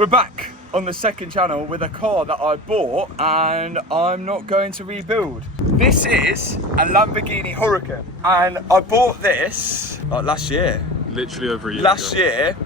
We're back on the second channel with a car that I bought and I'm not going to rebuild. This is a Lamborghini Huracan and I bought this like last year. Literally over a year Last ago. year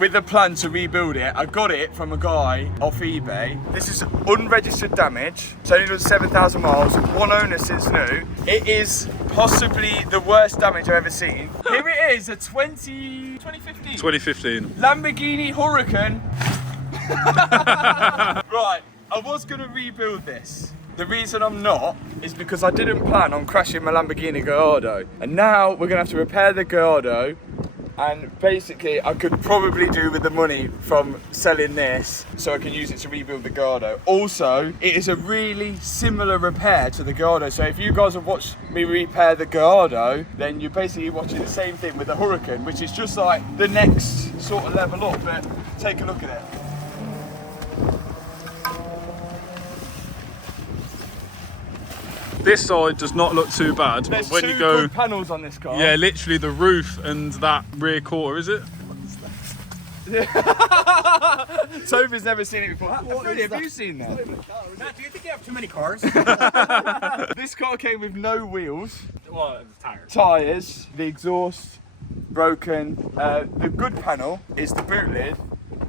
with the plan to rebuild it. I got it from a guy off eBay. This is unregistered damage. It's only done 7,000 miles, one owner since new. It is possibly the worst damage I've ever seen. Here it is, a 2015 Lamborghini Huracan. Right, I was gonna rebuild this. The reason I'm not is because I didn't plan on crashing my Lamborghini Gallardo. And now we're gonna have to repair the Gallardo. And basically I could probably do with the money from selling this so I can use it to rebuild the Gallardo. Also, it is a really similar repair to the Gallardo. So if you guys have watched me repair the Gallardo, then you're basically watching the same thing with the Huracan, which is just like the next sort of level up. But take a look at it. This side does not look too bad, There's but when two you go, good panels on this car. yeah, literally the roof and that rear quarter, is it? Sophie's never seen it before. Freddie, have you seen that? Matt, do you think you have too many cars? This car came with no wheels, Well, tires. tyres, the exhaust broken. The good panel is the boot lid,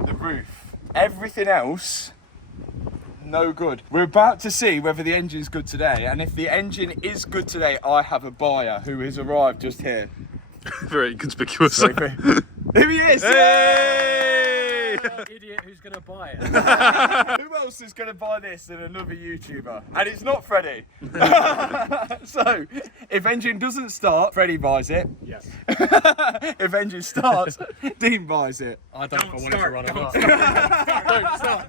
the roof. Everything else, no good. We're about to see whether the engine's good today, and if the engine is good today, I have a buyer who has arrived just here. Very conspicuous. Here he is! Hey! Idiot who's gonna buy it? Who else is going to buy this than another YouTuber? And it's not Freddie. So, if engine doesn't start, Freddie buys it. Yes. If engine starts, Dean buys it. I don't know if I want it to run off.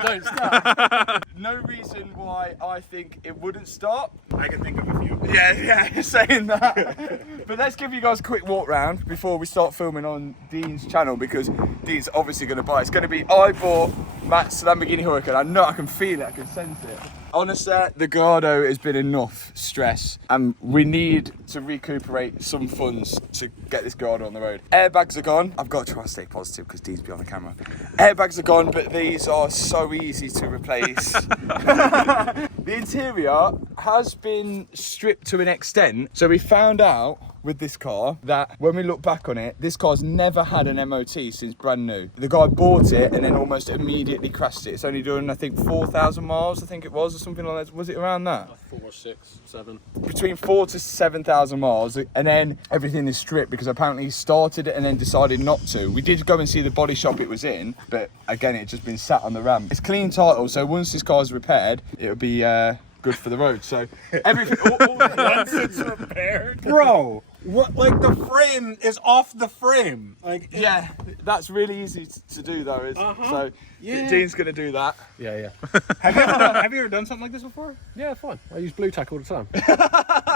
Don't start. No reason why I think it wouldn't start. I can think of a few. Yeah, you're saying that. But let's give you guys a quick walk round before we start filming on Dean's channel, because Dean's obviously going to buy it. It's going to be, I bought Matt's Lamborghini Huracan. I know, I can feel it, I can sense it. Honestly, the Gallardo has been enough stress and we need to recuperate some funds to get this Gallardo on the road. Airbags are gone. I've got to try and stay positive because Dean's behind the camera. Airbags are gone, but these are so easy to replace. The interior has been stripped to an extent. So we found out with this car that when we look back on it, this car's never had an MOT since brand new. The guy bought it and then almost immediately crashed it. It's only done, I think, 4,000 miles, I think it was, or something like that. Was it around that? 4, 6, 7. Between 4,000 to 7,000 miles, and then everything is stripped because apparently he started it and then decided not to. We did go and see the body shop it was in, but again, it's just been sat on the ramp. It's clean title, so once this car's repaired, it'll be good for the road. So everything, all Once it's repaired. Bro, what? Like the frame is off the frame. Like yeah, that's really easy to do though. So Yeah. Dean's gonna do that. Yeah. Have you ever done something like this before? Yeah, fun. I use blue tack all the time.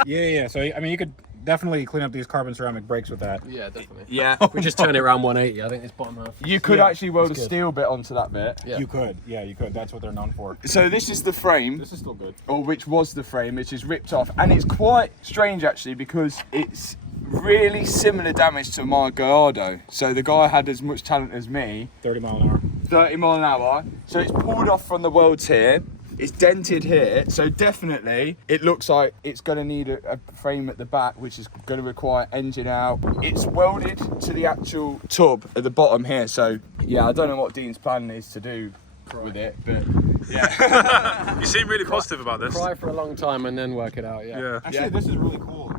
yeah. So I mean, you could definitely clean up these carbon ceramic brakes with that. Yeah, definitely. Yeah, We just turn it around 180. I think this bottom half. you could Yeah, actually weld a it's good. steel bit onto that bit. Yeah. You could. Yeah, you could. That's what they're known for. So this is the frame. This is still good. Or which was the frame, which is ripped off, and it's quite strange actually because it's really similar damage to my Gallardo. So the guy had as much talent as me, 30 mile an hour. 30 mile an hour. So it's pulled off from the welds here. It's dented here, so definitely it looks like it's going to need a frame at the back, which is going to require engine out. It's welded to the actual tub at the bottom here, so yeah, I don't know what Dean's plan is to do with it, but yeah. You seem really positive about this. Cry for a long time and then work it out. Yeah. Actually, this is really cool.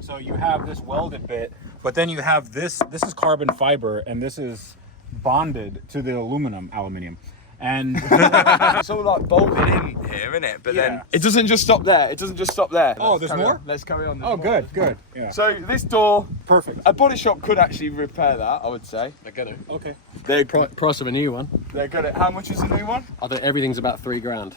So you have this welded bit, but then you have this. This is carbon fiber, and this is bonded to the aluminium. And It's all like bolted in here, isn't it? But then Yeah. it doesn't just stop there. It doesn't just stop there. Oh, Let's there's carry more? on. Let's carry on. There's oh, more. good. Yeah. So this door, Perfect. a body shop could actually repair that, I would say. I get it. Okay. They're Price of a new one. good at how much is a new one? I think everything's about $3,000.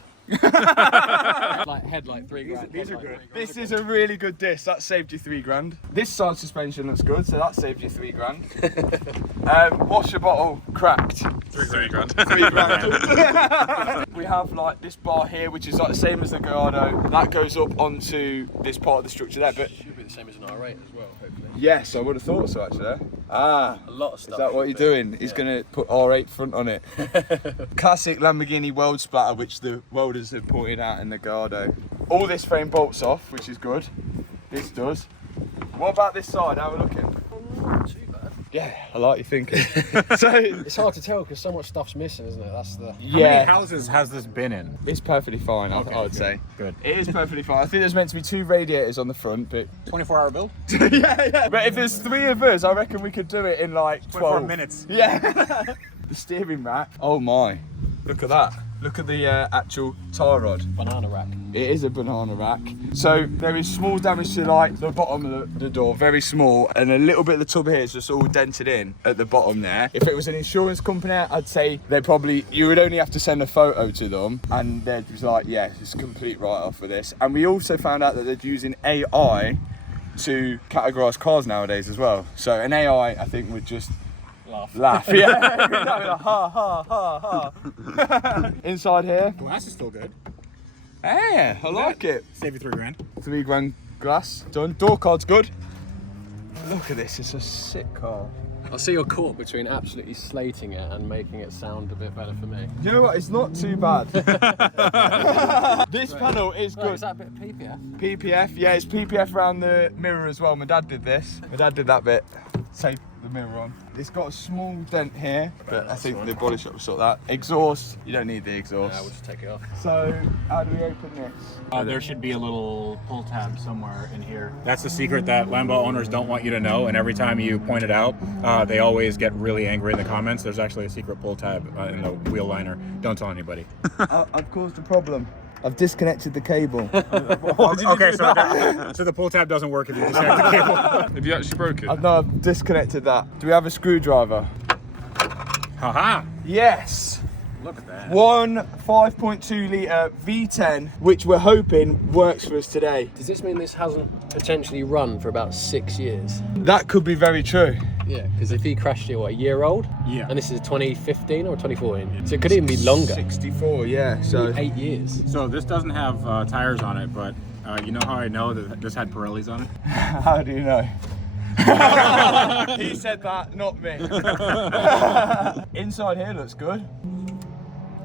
Like headlight, $3,000. These are good. This is a really good disc. That saved you $3,000. This side suspension looks good, so that saved you $3,000. Washer bottle cracked. $3,000. $3,000. We have like this bar here, which is like the same as the Gallardo. That goes up onto this part of the structure there, but the same as an R8 as well, hopefully. Yes, I would have thought so actually. Ah, A lot of stuff. is that what you're doing? He's going to put R8 front on it. Classic Lamborghini weld splatter, which the welders have pointed out in the Gallardo. All this frame bolts off, which is good. This does. What about this side? How are we looking? Not too bad. Yeah, I like your thinking. So It's hard to tell because so much stuff's missing, isn't it? That's the. How many yeah, houses has this been in? it's perfectly fine. I would good, say. Good. It is perfectly fine. I think there's meant to be 2 radiators on the front, but 24-hour build? yeah. But if there's 3 of us, I reckon we could do it in like 24 12 minutes. Yeah. The steering rack. Oh my! Look at that. Look at the actual tie rod. Banana rack. It is a banana rack. So there is small damage to like the bottom of the door, very small, and a little bit of the tub here is just all dented in at the bottom there. If it was an insurance company, I'd say you would only have to send a photo to them and they'd be like, yeah, it's a complete write-off for this. And we also found out that they're using AI to categorise cars nowadays as well. So an AI, I think, would just laugh. Yeah. Like, ha ha ha ha. Inside here. Glass is still good. Hey, I like it. Save you $3 grand. £3 glass done. Door card's good. Look at this, it's a sick car. I see you're caught between absolutely slating it and making it sound a bit better for me. You know what? It's not too bad. This panel is Oh, good. is that a bit of PPF? PPF, yeah, it's PPF around the mirror as well. My dad did this. My dad did that bit. Tape the mirror on. It's got a small dent here, but I think the body shop will sort that. Exhaust, you don't need the exhaust. Yeah, we'll just take it off. So, how do we open this? There should be a little pull tab somewhere in here. That's the secret that Lambo owners don't want you to know, and every time you point it out, they always get really angry in the comments. There's actually a secret pull tab in the wheel liner. Don't tell anybody. I've caused a problem. I've disconnected the cable. Okay, so the pull tab doesn't work if you disconnect the cable. Have you actually broke it? I've disconnected that. Do we have a screwdriver? Haha! Yes. Look at that. One 5.2 litre V10, which we're hoping works for us today. Does this mean this hasn't potentially run for about 6 years? That could be very true. Yeah, because if he crashed it, what, a year old? Yeah. And this is 2015 or 2014? So it could even be longer. 64, yeah. So 8 years. So this doesn't have tires on it, but you know how I know that this had Pirellis on it? how do you know? He said that, not me. Inside here looks good.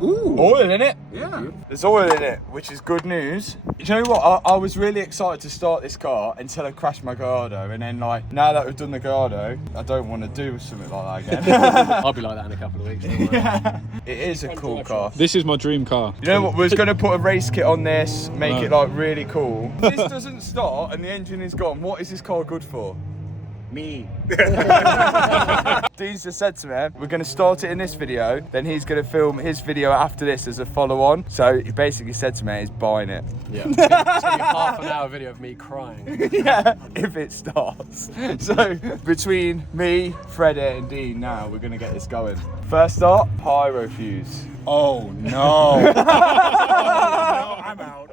Ooh! Oil in it. Yeah. There's oil in it, which is good news. You know what? I was really excited to start this car until I crashed my Gallardo, and then like now that we've done the Gallardo, I don't want to do something like that again. I'll be like that in a couple of weeks. Don't worry. Yeah. It is a cool car. This is my dream car. You know what? We was going to put a race kit on this, make it like really cool. This doesn't start and the engine is gone. What is this car good for? Me. Dean's just said to me, we're going to start it in this video, then he's going to film his video after this as a follow-on. So he basically said to me, he's buying it. Yeah. It's gonna be a half-an-hour video of me crying. Yeah, if it starts. So between me, Fred and Dean now, we're going to get this going. First up, pyro fuse. Oh no. No, I'm out.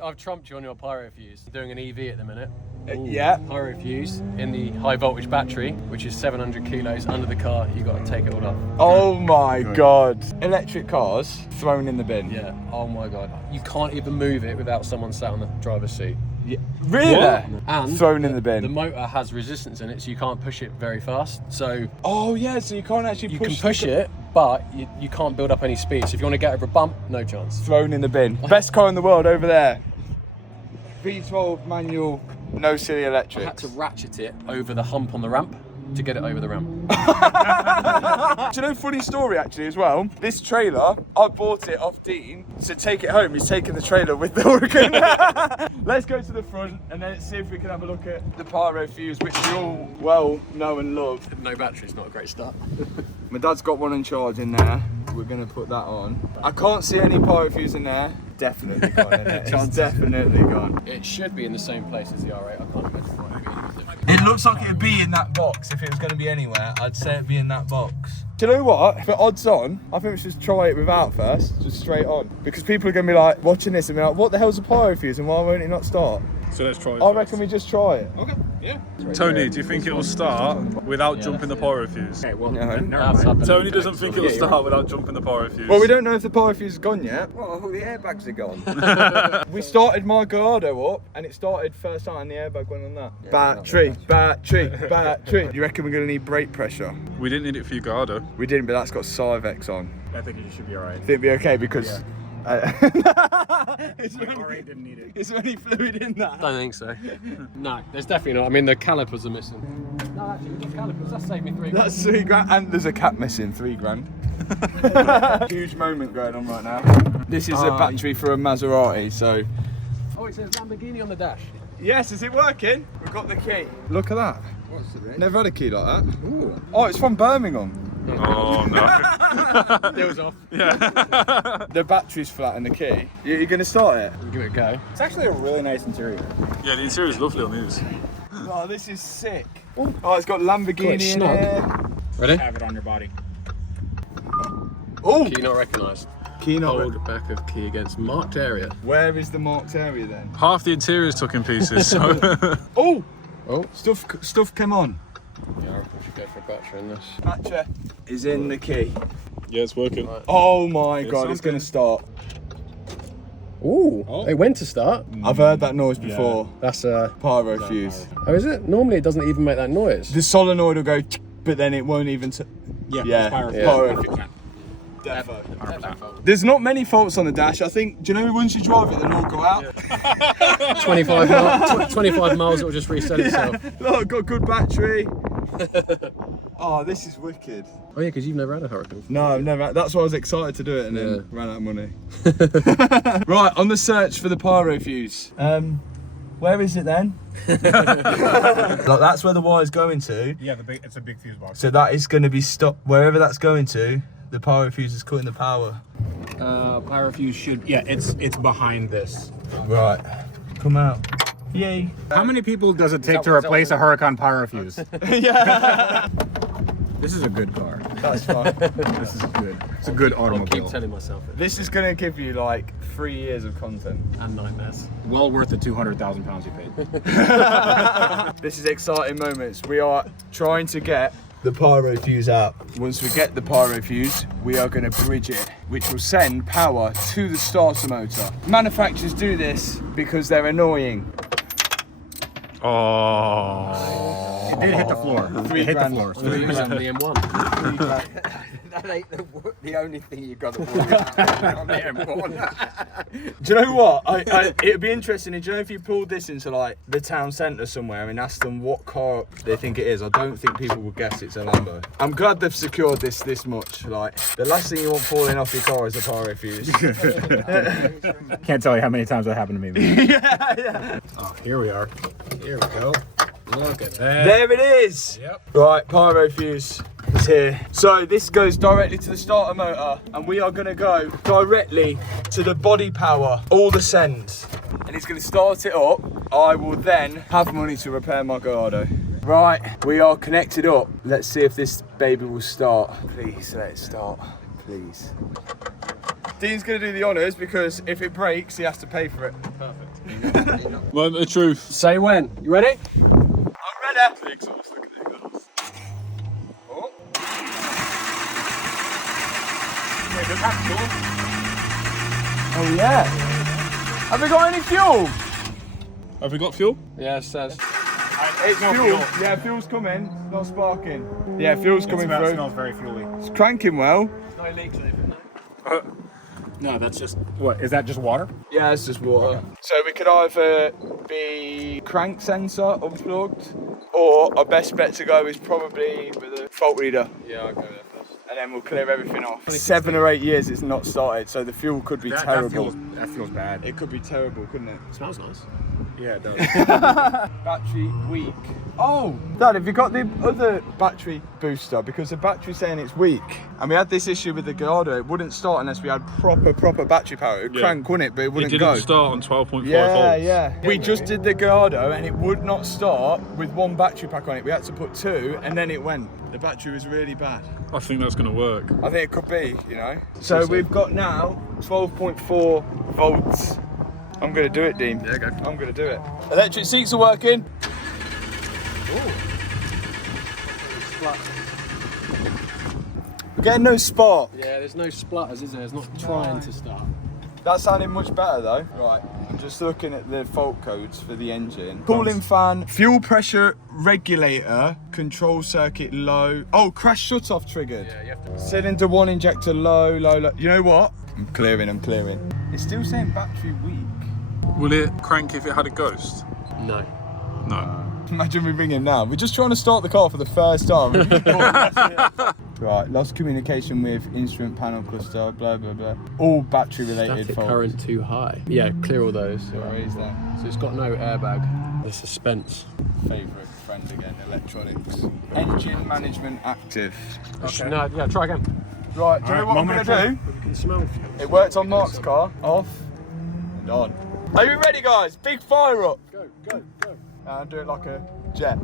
I've trumped you on your pyro fuse. Doing an EV at the minute. Yeah. Pyro fuse in the high voltage battery, which is 700 kilos under the car. You got to take it all off. Oh my God. Electric cars thrown in the bin. Yeah. Oh my God. You can't even move it without someone sat on the driver's seat. Yeah. Really? What? And thrown in the bin. The motor has resistance in it, so you can't push it very fast. So Oh yeah, so you can't actually you push can push it, but you can't build up any speed. So if you want to get over a bump, no chance. Thrown in the bin. Best car in the world over there. V12 manual, no silly I electrics. had to ratchet it over the hump on the ramp to get it over the ramp. Do you know, funny story actually as well? This trailer, I bought it off Dean to take it home. He's taking the trailer with the Huracan. Let's go to the front and then see if we can have a look at the pyro fuse, which we all well know and love. No battery's not a great start. My dad's got one in charge in there. We're gonna put that on. I can't see any pyro fuse in there. Definitely gone in it. It's definitely gone. It should be in the same place as the R8. I can't imagine why it would be different. It looks like it'd be in that box. If it was going to be anywhere, I'd say it'd be in that box. Do you know what? For odds on, I think we should try it without first, just straight on. Because people are going to be like, watching this and be like, what the hell's a pyro fuse and why won't it not start? So let's try it. I reckon we just try it. Okay, yeah. Tony, do you think it will start without jumping the pyro fuse? Okay, well, No. never mind. Tony doesn't think it will start without jumping the pyro fuse. Well, we don't know if the pyro fuse is gone yet. Well, all the airbags are gone. We started my Gallardo up, and it started first out, and the airbag went on that. Battery. You reckon we're gonna need brake pressure? We didn't need it for your Gallardo. We didn't, but that's got Cyvex on. I think you should be alright. Think it'll be okay because. Is there Alright, didn't need it. is there any fluid in that? Don't think so. No, there's definitely not. I mean, the calipers are missing. No, actually, we've got calipers. That saved me £3. That's £3 and there's a cap missing, £3. Huge moment going on right now. This is a battery for a Maserati, so. Oh, it says Lamborghini on the dash. Yes, is it working? We've got the key. Look at that. What's the rest? Never had a key like that. Ooh. Oh, it's from Birmingham. Oh no. Deal's off. The battery's flat in the key. You're going to start it? We'll give it a go. It's actually a really nice interior. Yeah, the interior is lovely on these. Oh, this is sick. Oh, it's got Lamborghini in snug. here. Ready? Have it on your body. Oh, Key not recognised. key not. Hold back of key against marked area. Where is the marked area then? Half the interior is took in pieces, so. Oh, Oh. stuff came on. Yeah, I reckon we should go for a battery in this. Battery is in the key. Yeah, it's working. Right. Oh my god, it's going to start. Ooh, it went to start. I've heard that noise before. That's a. Pyro fuse. Oh, is it? Normally it doesn't even make that noise. The solenoid will go, but then it won't even. Yeah, pyro fuse. pyro fuse. Defo. There's not many faults on the dash. I think. Do you know once you drive it, they'll all go out. 25 miles, it will just reset itself. Look, got good battery. Oh, this is wicked. Oh yeah, because you've never had a Huracan. No, I've never. That's why I was excited to do it, and then Yeah. ran out of money. Right, on the search for the pyro fuse. Where is it then? Like, that's where the wire's going to. Yeah, it's a big fuse box. So that is going to be stopped wherever that's going to. The pyro fuse is cutting the power. Pyro fuse should. Yeah, it's behind this. Right, come out. Yay. How many people does it take to replace a Huracan pyro fuse? Yeah. This is a good car. That's fine. This is good. It's a good I'll automobile. keep telling myself it. This is going to give you like 3 years of content. And nightmares. Well worth the £200,000 you paid. This is exciting moments. We are trying to get the pyro fuse out. Once we get the pyro fuse, we are going to bridge it, which will send power to the starter motor. Manufacturers do this because they're annoying. Oh. It did hit the floor. $3 It hit the grand. floor. We're using the M1. That ain't the only thing you got to worry about on the M1. Do you know what? It'd be interesting. Do you know if you pulled this into like the town centre somewhere and asked them what car they think it is? I don't think people would guess it's a Lambo. I'm glad they've secured this much. Like the last thing you want falling off your car is a pyro fuse. Can't tell you how many times that happened to me. Yeah. Oh, here we are. Here we go. Look at that. There it is. Yep. Right, pyro fuse is here. So this goes directly to the starter motor, and we are going to go directly to the body power, all the sends. And it's going to start it up. I will then have money to repair my Gallardo. Right, we are connected up. Let's see if this baby will start. Please let it start, please. Dean's going to do the honours because if it breaks, he has to pay for it. Perfect. Moment of truth. Say when. You ready? I'm ready. The exhaust, look at the exhaust. Oh. Oh yeah. Have we got any fuel? Have we got fuel? Yeah, it says. It's fuel. Yeah, fuel's coming. It's not sparking. Yeah, fuel's coming through. It smells very fuely. It's cranking well. No leaks or anything, no? No, that's just what? Is that just water? Yeah, it's just water. So we could either be crank sensor unplugged, or our best bet to go is probably with a fault reader. Yeah, I'll go there first. And then we'll clear everything off. 7 or 8 years it's not started, so the fuel could be terrible. That feels bad. It could be terrible, couldn't it? It smells nice. Yeah, it does. Battery weak. Oh, Dad, have you got the other battery booster? Because the battery's saying it's weak. And we had this issue with the Gallardo. It wouldn't start unless we had proper battery power. It would crank, wouldn't it? But it wouldn't It go. didn't start on 12.5 Yeah, volts. yeah. We just did the Gallardo and it would not start with one battery pack on it. We had to put 2 and then it went. The battery was really bad. I think that's going to work. I think it could be, you know. So we've got now 12.4 volts I'm gonna do it, Dean. Yeah, go. I'm gonna do it. Electric seats are working. We're getting no spark. Yeah, there's no splutters, is there? It's not trying to start. That sounded much better though. Right, I'm just looking at the fault codes for the engine. Cooling fan, fuel pressure regulator, control circuit low. Oh, crash shut off triggered. Yeah, you have to. Cylinder 1 injector low, low, low. You know what? I'm clearing. It's still saying battery weak. Will it crank if it had a ghost? No. No. Imagine we ring him now. We're just trying to start the car for the first time. Right, lost communication with instrument panel cluster, blah, blah, blah. All battery related Static faults. current too high. Yeah, clear all those. Where is that? So it's got no airbag. The suspense. Favourite friend again, electronics. Engine management active. Okay. No, yeah, try again. Right, do you know what I'm moment going of to do? You can smell fuel. It worked on Mark's car. Off and on. Are you ready, guys? Big fire up. Go, go, go. I'll do it like a jet.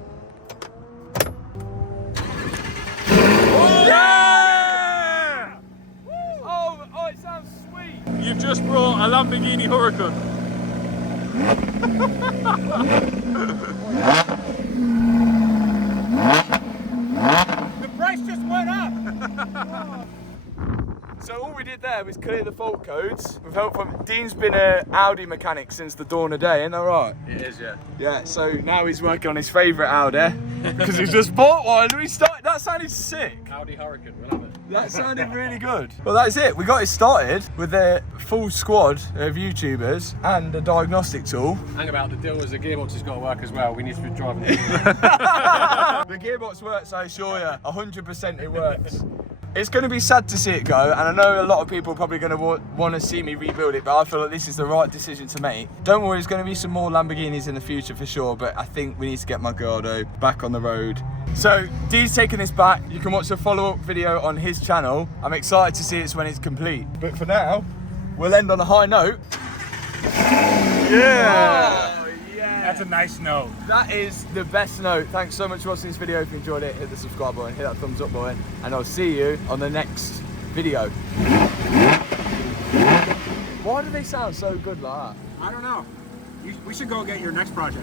Yeah! Oh, it sounds sweet. You've just brought a Lamborghini Huracan. The price just went up. So all we did there was clear the fault codes with help from Dean's been an Audi mechanic since the dawn of day, isn't that right? It is, yeah. Yeah, so now he's working on his favourite Audi because he's just bought one. That sounded sick. Audi Huracan, we'll have it. That sounded really good. Well, that's it. We got it started with a full squad of YouTubers and a diagnostic tool. Hang about, the deal was the gearbox has got to work as well. We need to be driving The gearbox works, I assure you. 100% it works. It's going to be sad to see it go, and I know a lot of people are probably going to want to see me rebuild it, but I feel like this is the right decision to make. Don't worry, there's going to be some more Lamborghinis in the future for sure, but I think we need to get my Gallardo back on the road. So, Dee's taking this back. You can watch the follow-up video on his channel. I'm excited to see it when it's complete. But for now, we'll end on a high note. Yeah! Oh, yeah! That's a nice note. That is the best note. Thanks so much for watching this video. If you enjoyed it, hit the subscribe button, hit that thumbs up button, and I'll see you on the next video. Why do they sound so good like that? I don't know. We should go get your next project.